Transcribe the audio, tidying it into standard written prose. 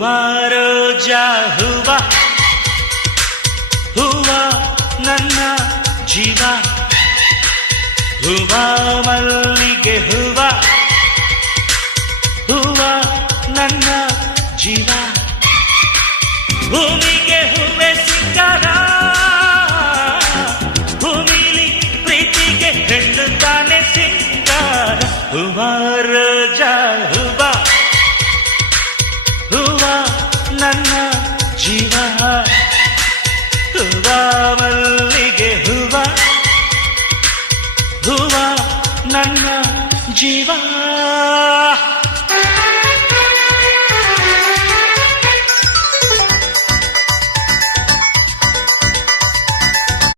ಹೂವ ರೋಜಾ ಹೂವ ಹೂವ ನನ್ನ ಜೀವ ಹೂವ ಮಲ್ಲಿಗೆ ಹೂವ ಹೂವ ನನ್ನ ಜೀವ ಭೂಮಿಗೆ ಹೂವೆ ಸಿಂಗಾರ ಭೂಮಿಲಿ ಪ್ರೀತಿಗೆ ಹೆಣ್ಣು ತಾನೆ ಸಿಂಗಾರ ಹೂವ ರೋಜಾ ಹೂವ ಹೂವ ನನ್ನ ಜೀವ ಹೂವ ಮಲ್ಲಿಗೆ ಹೂವ ಹೂವ ನನ್ನ ಜೀವ